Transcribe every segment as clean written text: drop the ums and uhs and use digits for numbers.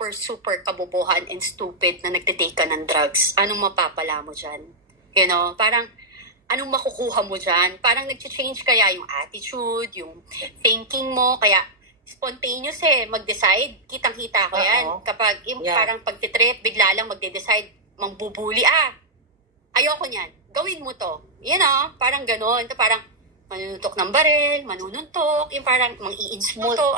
super, super kabobohan and stupid na nagtitake ka ng drugs, anong mapapala mo dyan? You know, parang, anong makukuha mo dyan? Parang nag-change kaya yung attitude, yung thinking mo, kaya spontaneous mag-decide, kitang-kita ko yan. Kapag parang pagtitrip, bigla lang magde-decide, mangbubuli, ayoko niyan, gawin mo to. You know, parang ganon. Parang manunutok ng baril, manununtok, yung parang mang-i-ins mo to.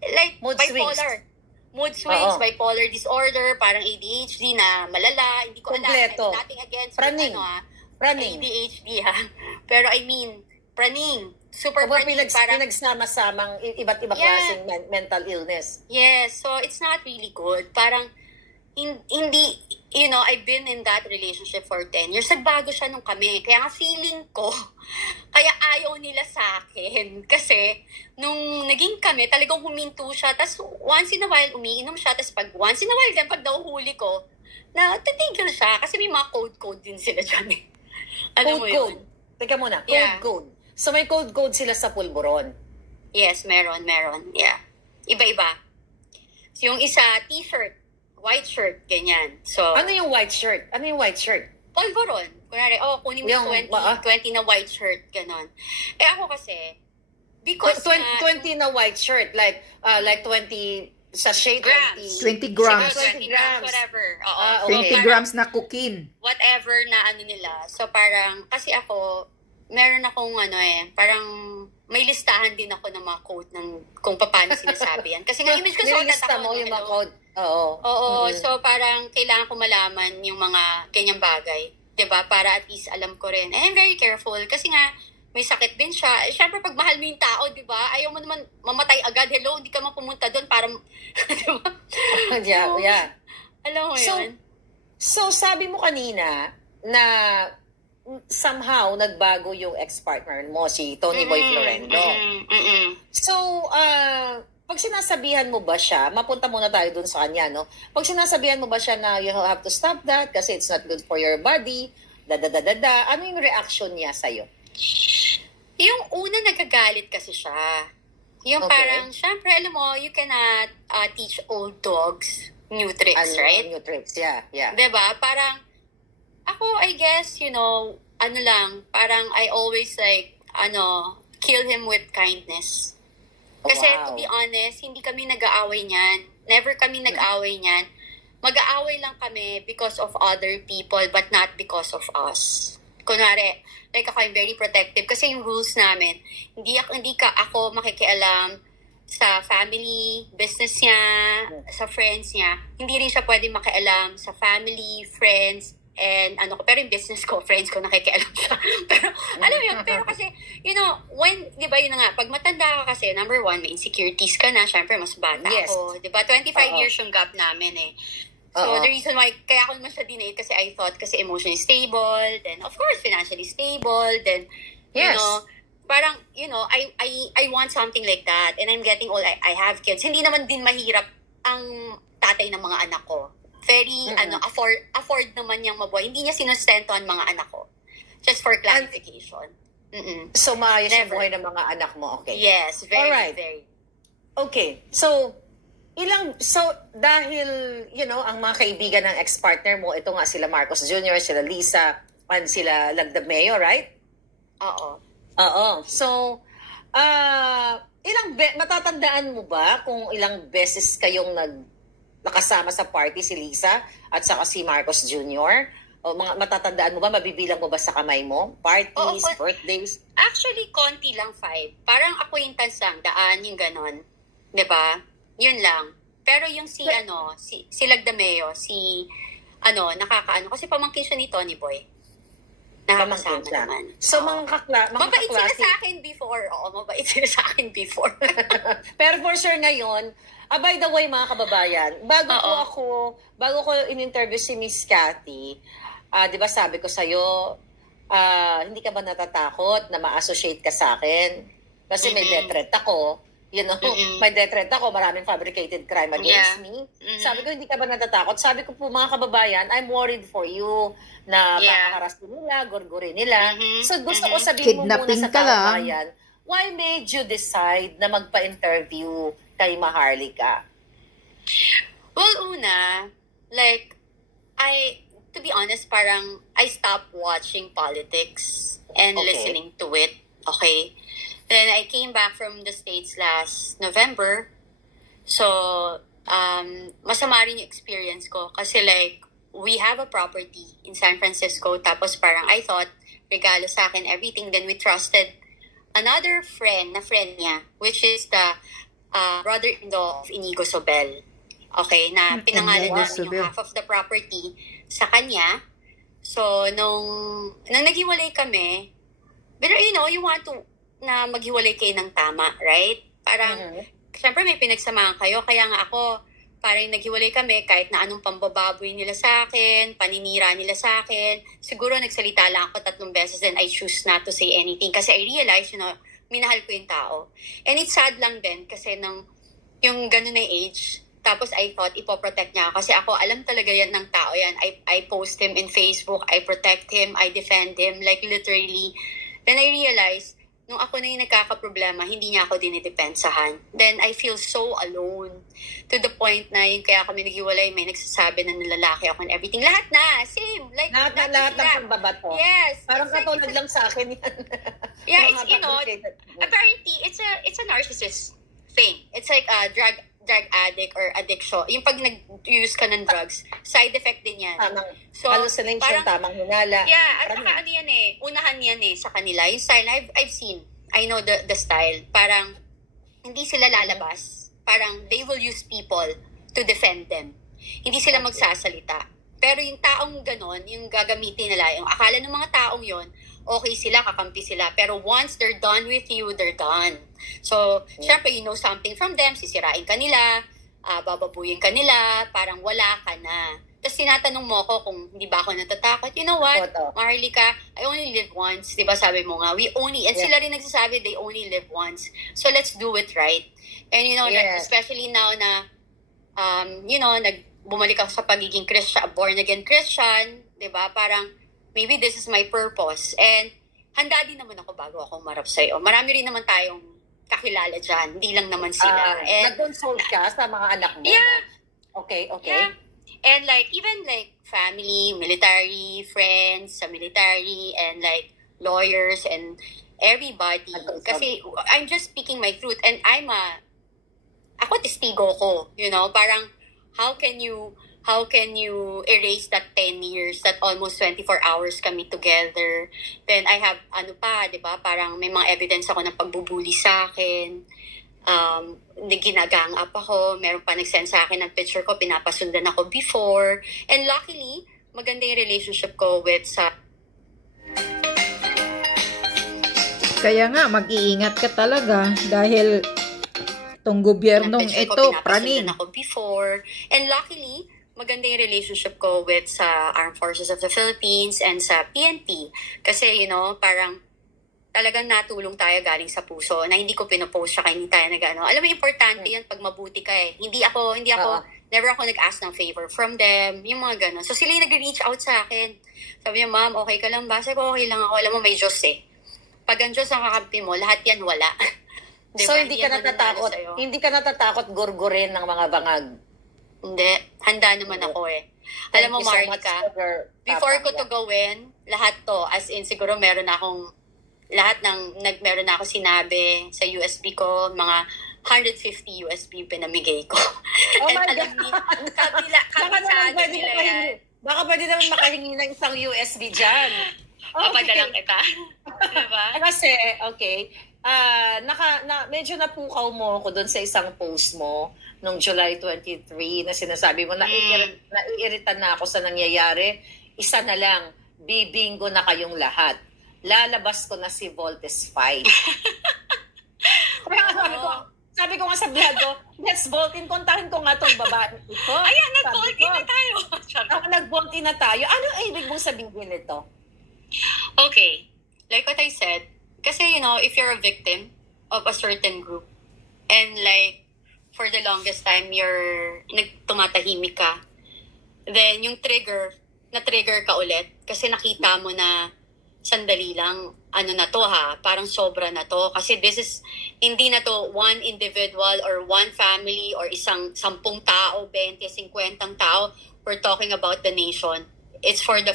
Like, mood bipolar. Swings. Mood swings, bipolar disorder, parang ADHD na malala, hindi ko alam. Nothing against praning. ADHD Pero I mean, praning. Super praning. Pinagsama-samang iba't ibang klaseng mental illness. Yes, so it's not really good. Parang, hindi, you know, I've been in that relationship for 10 years. Nagbago siya nung kami. Kaya nga feeling ko, kaya ayaw nila sa akin. Kasi, nung naging kami, talagang huminto siya. Tapos, once in a while, umiinom siya. Tapos, once in a while, then pag huli ko, na titigil siya. Kasi may mga code din sila dyan eh. Code. Teka muna, code. So, may code sila sa pulburon? Yes, meron. Yeah. Iba-iba. So, yung isa, t-shirt. White shirt, ganyan. So, ano yung white shirt? Polvoron. Kunwari, kunin mo yung 20 na white shirt, ganon. Ako kasi, because 20 na white shirt, like 20 sachet, grams. 20 grams. 20 grams, whatever. 20 grams na cocaine. Whatever na nila. So, parang, kasi ako, meron akong parang may listahan din ako ng mga code kung paano sinasabi yan. Kasi nga, image consultant ako. Mo yung mga code. Oo. So, parang kailangan ko malaman yung mga ganyang bagay. 'Di ba? Para at least alam ko rin. And I'm very careful. Kasi nga, may sakit din siya. Siyempre, pag mahal mo yung tao, 'di ba? Ayaw mo naman mamatay agad. Hello, hindi ka mapumunta doon para, 'di ba? Yeah. Alam mo yun? So, sabi mo kanina na somehow nagbago yung ex-partner mo, si Tony Boy Florendo. So, pag sinasabihan mo ba siya, mapunta muna tayo dun sa kanya, no? Pag sinasabihan mo ba siya na you have to stop that kasi it's not good for your body, ano yung reaction niya sa'yo? Yung una nagagalit kasi siya. Yung parang, syempre, alam mo, you cannot teach old dogs new tricks, right? New tricks, yeah. Diba? Parang, ako, I guess, you know, parang I always kill him with kindness. Kasi, to be honest, hindi kami nag-aaway niyan. Never kami nag-aaway niyan. Mag-aaway lang kami because of other people but not because of us. Kunwari, like ako, I'm very protective kasi yung rules namin, hindi ako makikialam sa family, business niya, sa friends niya. Hindi rin siya pwede makialam sa family, friends, and pero yung business ko, friends ko, nakikialam siya. Pero, alam mo yun, pero kasi, you know, di ba yun na nga, pag matanda ka kasi, number one, may insecurities ka na, syempre, mas bata ako. Di ba? 25 years yung gap namin eh. So, the reason why, kaya ako naman siya dinate kasi I thought kasi emotionally stable, then, of course, financially stable, then, you know, parang, you know, I want something like that, and I'm getting old, I have kids. Hindi naman din mahirap ang tatay ng mga anak ko. Very, afford naman niyang mabuhay. Hindi niya sinustento ang mga anak ko. Just for clarification. So, maayos yung buhay ng mga anak mo, okay? Yes, very, very. Okay, so, dahil, you know, ang mga kaibigan ng ex-partner mo, ito nga sila Marcos Jr., sila Lisa, and sila Lagdameo, right? Oo. So, matatandaan mo ba kung ilang beses kayong nakasama sa party si Lisa at saka si Marcos Jr.? O matatandaan mo ba? Mabibilang mo ba sa kamay mo? Parties, birthdays? Actually, konti lang, 5. Parang acquaintance lang, daan, yung ganon. Diba? Yun lang. Pero yung si Lagdameo, kasi pamangkin siya ni Tony Boy. Nakakasama naman. So, mabait sila sa akin before. Mabait sila sa akin before. Pero for sure ngayon, by the way, mga kababayan, bago ko in-interview si Miss Cathy, di ba sabi ko sa'yo, hindi ka ba natatakot na ma-associate ka sa akin? Kasi may death threat ako. You know, may death threat ako, maraming fabricated crime against me. Sabi ko, hindi ka ba natatakot? Sabi ko po, mga kababayan, I'm worried for you na baka harasin nila, gurgurin nila. So gusto ko sabihin mo muna sa kababayan, why made you decide na magpa-interview kay Maharlika? like, to be honest, parang I stopped watching politics and listening to it. Okay? Then I came back from the States last November. So, masama rin yung experience ko. Kasi like, we have a property in San Francisco. Tapos parang I thought, regalo sa akin, everything. Then we trusted another friend niya, which is the brother-in-law of Inigo Sobel. Okay, na pinangalan namin yung half of the property sa kanya. So, nung naghiwalay kami, but you know, you want to na maghiwalay kayo ng tama, right? Parang, syempre may pinagsamahan kayo, kaya nga ako, parang naghiwalay kami, kahit na anong pambababoy nila sa akin, paninira nila sa akin, siguro nagsalita lang ako 3 beses, then I choose not to say anything, kasi I realize, you know, minahal ko yung tao. And it's sad lang din, kasi yung ganun na age, tapos I thought, ipoprotect niya ako. Kasi ako, alam talaga yan ng tao yan. I post him in Facebook, I protect him, I defend him, like literally. Then I realized, nung ako na yung nagkakaproblema, hindi niya ako dinidepensahan. Then I feel so alone. To the point na yung kaya kami naghiwalay, may nagsasabi na nilalaki ako and everything. Lahat na, same. Like, lahat ng pambabato. Yes. Parang katulad lang sa akin yan. Yeah, it's, you know, apparently, it's a narcissist thing. It's like a drug addict or addiction. Yung pag nag-use ka ng drugs, side effect din yan. So, hallucination, parang, tamang hinala. Yeah, at saka ano yan unahan yan sa kanila. Yung style, I've seen. I know the style. Parang, hindi sila lalabas. Parang, they will use people to defend them. Hindi sila magsasalita. Pero yung taong ganon, yung gagamitin nila, yung akala ng mga taong yon, okay sila, kakampi sila. Pero once they're done with you, they're done. So, syempre, you know something from them, sisirain ka nila, bababuyin ka nila, parang wala ka na. Tapos tinatanong mo ko kung hindi ba ako natatakot. You know what, Maharlika, I only live once. Diba sabi mo nga, and sila rin nagsasabi, they only live once. So, let's do it right. And you know, especially now na, you know, bumalik ako sa pagiging born-again Christian, diba? Parang, maybe this is my purpose. And handa din naman ako bago ako umarap sa'yo. Marami rin naman tayong kakilala dyan. Hindi lang naman sila. Nag-consult ka sa mga anak mo? Yeah. Okay. Yeah. And like, even like family, military, friends sa military, and like lawyers and everybody. Kasi I'm just speaking my truth. And ako testigo ko, you know, parang how can you erase that 10 years, that almost 24 hours kami together? Then I have, diba, parang may mga evidence ako ng pagbubuli sa akin. Ginagang up ako. Meron pa nag-send sa akin ng picture ko, pinapasundan ako before. And luckily, maganda yung relationship ko sa... Kaya nga, mag-iingat ka talaga dahil tong gobyernong ito, praning. Ako before. And luckily, maganda yung relationship ko sa Armed Forces of the Philippines and sa PNP. Kasi, you know, parang talagang natulong tayo galing sa puso na hindi ko pinopost siya, hindi tayo alam mo, importante yun pag mabuti ka eh. Never ako nag-ask ng favor from them, yung mga gano'n. So, sila yung nag-reach out sa akin. Sabi niya, ma'am, okay ka lang ba? Sabi ko, okay lang ako. Alam mo, may Diyos eh. Pag ang Diyos ang kakampi mo, lahat yan wala. Diba? So, hindi ka natatakot gurgurin ng mga bangag? Hindi. Handa naman ako eh. Alam mo, Marika, before ko to gawin, lahat to, as in, siguro meron ako sinabi sa USB ko, mga 150 USB pinamigay ko. Oh my God! Kabisado nila yan. Baka pwede naman makahingi ng isang USB dyan. Papadalang kita. Diba? Kasi, okay, medyo napukaw mo ako doon sa isang post mo noong July 23 na sinasabi mo, naiirita na ako sa nangyayari. Isa na lang, bibingo na kayong lahat. Lalabas ko na si Voltes 5. Sabi ko nga sa vlog ko, let's vote in. Kontahin ko nga itong babae ito. Ayan, nag-vote in na tayo. Nag-vote in na tayo. Ano ibig mong sabihin nito? Okay. Like what I said, kasi, you know, if you're a victim of a certain group and like, for the longest time, tumatahimik ka, then yung na-trigger ka ulit kasi nakita mo na sandali lang, na to parang sobra na to. Kasi hindi na to one individual or one family or 10 tao, 20, 50 tao. we're talking about the nation. It's for the,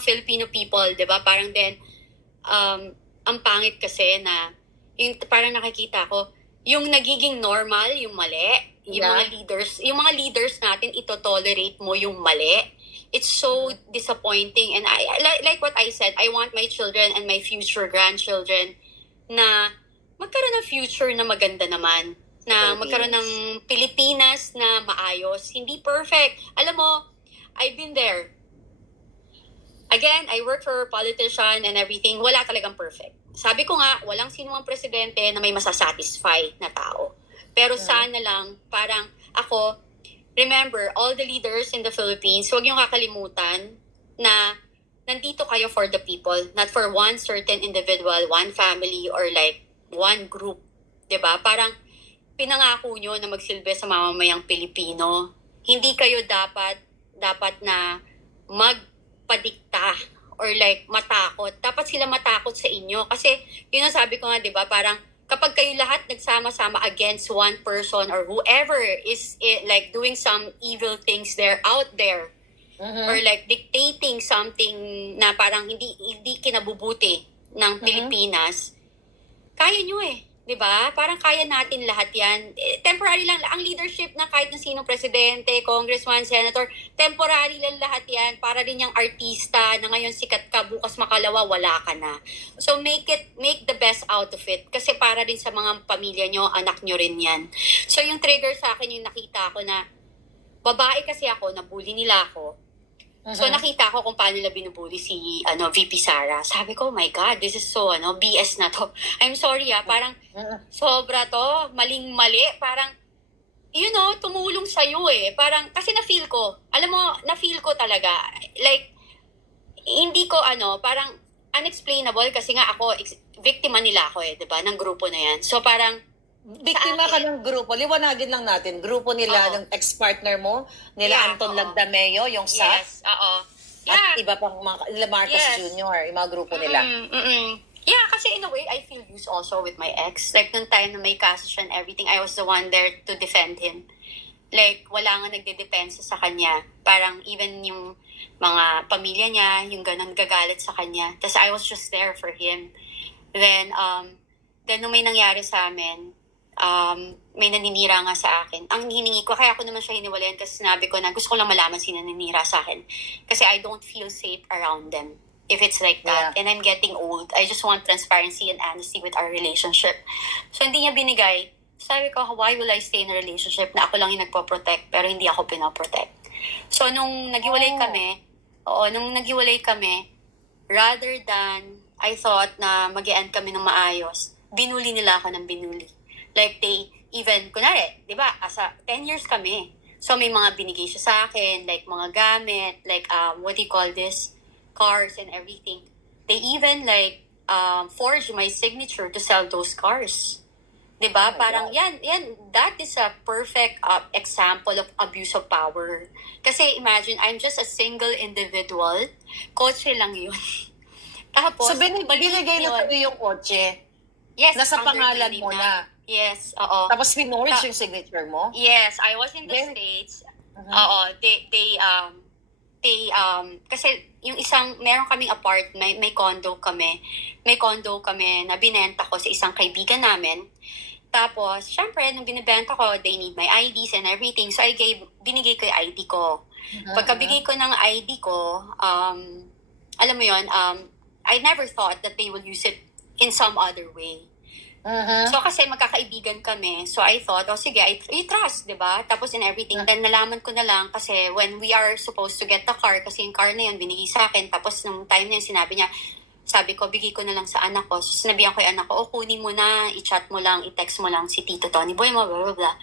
Filipino people, di ba? Parang then, ang pangit kasi na, yung parang nakikita ko, yung nagiging normal, yung mali, yung mga leaders natin, ito-tolerate mo yung mali. It's so disappointing. And I like what I said, I want my children and my future grandchildren na magkaroon ng future na maganda naman. Na magkaroon ng Pilipinas na maayos. Hindi perfect. Alam mo, I've been there. Again, I work for a politician and everything. Wala talagang perfect. Sabi ko nga, walang sinumang presidente na may masasatisfy na tao. Pero sana lang, parang ako, remember, all the leaders in the Philippines, huwag niyong kakalimutan na nandito kayo for the people, not for one certain individual, one family, or like one group. Diba? Parang pinangako nyo na magsilbi sa mamamayang Pilipino. Hindi kayo dapat na magpadikta or like matakot. Dapat sila matakot sa inyo. Kasi, yun ang sabi ko nga, diba? Parang kapag kayo lahat nagsama-sama against one person or whoever is like doing some evil things out there, or like dictating something na parang hindi kinabubuti ng Pilipinas, kaya nyo eh. Diba? Parang kaya natin lahat yan. Temporary lang. Ang leadership ng kahit na sinong presidente, congressman, senator, temporary lang lahat yan. Para rin yung artista na ngayon sikat ka, bukas makalawa, wala ka na. So make the best out of it. Kasi para rin sa mga pamilya nyo, anak nyo rin yan. So yung trigger sa akin, yung nakita ko na babae kasi ako, nabully nila ako. So nakita ko kung paano nila binubuli si VP Sara. Sabi ko, oh my God, this is so BS na to. I'm sorry parang sobra to, maling-mali, parang tumulong sa'yo eh. Parang kasi na-feel ko. Alam mo, na-feel ko talaga. Like hindi ko parang unexplainable kasi nga ako biktima nila ako eh, 'di ba, ng grupo na 'yan. So parang biktima ka ng grupo. Liwanagin lang natin. Grupo nila ng ex-partner mo, nila Anton Lagdameo, yung SAF. Yes, At iba pang mga Marcos Jr., yung mga grupo nila. Yeah, kasi in a way, I feel used also with my ex. Like, nung time na may kaso siya and everything, I was the one there to defend him. Like, wala nga nagdedepensa sa kanya. Parang even yung mga pamilya niya, yung ganun gagalit sa kanya. Tapos I was just there for him. Then nung may nangyari sa amin, may naninira nga sa akin. Ang hiningi ko, kaya ako naman siya hiniwalayan kasi sinabi ko na gusto ko lang malaman sino naninira sa akin. Kasi I don't feel safe around them if it's like that. And I'm getting old. I just want transparency and honesty with our relationship. So, hindi niya binigay. Sabi ko, why will I stay in a relationship na ako lang yung nagpo-protect pero hindi ako pinoprotect? So, nung naghiwalay kami, rather than I thought na mag-e-end kami ng maayos, binuli nila ako ng binuli. Like, they even, kunwari, di ba, 10 years kami. So, may mga binigay siya sa akin, like, mga gamit, like, what do you call this? Cars and everything. They even, like, forged my signature to sell those cars. Di ba? Parang, yan, that is a perfect example of abuse of power. Kasi, imagine, I'm just a single individual. Kotse lang yun. Tapos, so, binigay na sa'yo yung kotse? Yes. Nasa pangalan mo na? Yes, oo. Tapos pinorge yung signature mo? Yes, I was in the States. Oo, kasi yung meron kaming apartment, may condo kami. May condo kami na binenta ko sa isang kaibigan namin. Tapos, syempre, nung binibenta ko, they need my IDs and everything. So, binigay ko yung ID ko. Pagkabigay ko ng ID ko, alam mo yun, I never thought that they will use it in some other way. So, kasi magkakaibigan kami. So, I thought, sige, I trust, diba? Tapos in everything. Then, nalaman ko na lang kasi when we are supposed to get the car, kasi yung car na yun, binigay sa akin. Tapos, nung time na yun, sinabi niya, sabi ko, bigay ko na lang sa anak ko. So, sinabihan ko yung anak ko, kunin mo na, i-chat mo lang, i-text mo lang si Tito Tony Boy mo, blah, blah, blah.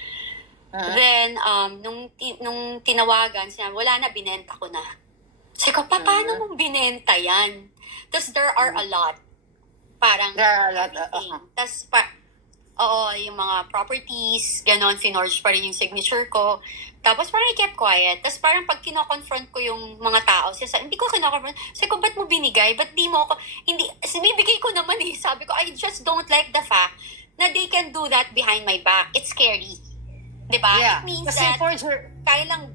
Then, nung tinawagan, sinabi, wala na, binenta ko na. Sabi ko, paano mong binenta yan? Tapos, there are a lot. Parang tas yung mga properties, ganon, finorge pa rin yung signature ko. Tapos parang I kept quiet. Tapos parang pag kino-confront ko yung mga tao, hindi ko kino-confront. Sabi ko, ba't mo binigay? Ba't di mo ako? Hindi, sinibigay ko naman eh. Sabi ko, I just don't like the fact na they can do that behind my back. It's scary. Diba? Yeah. It means kasi that kaya lang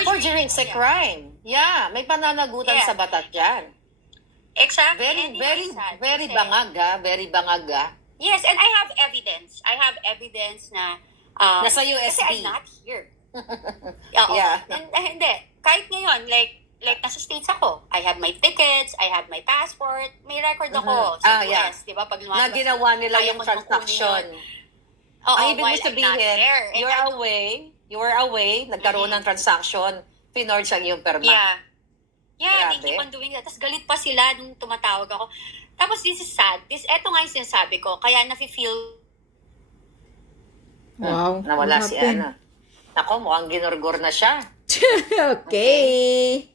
Forgery is a crime. Yeah, may pananagutan sa batas yan. Exactly. Very bangag, very bangag. Yes, and I have evidence na nasa USB. Kasi I'm not here. Oo. Yeah. Hindi. Kahit ngayon, like nasa States ako. I have my tickets, I have my passport, may record ako sa US, di ba? Pag na ginawa nila yung transaction. Ang ibig mo sabihin, you were away, nagkaroon ng transaction, pinorge ang iyong perma. Yeah, they keep on doing that. Tapos galit pa sila nung tumatawag ako. Tapos this is sad. Eto nga yung sinasabi ko. Kaya nafe-feel... Wow. Nawala si Ana. Nako, mukhang ginurgur na siya. Okay.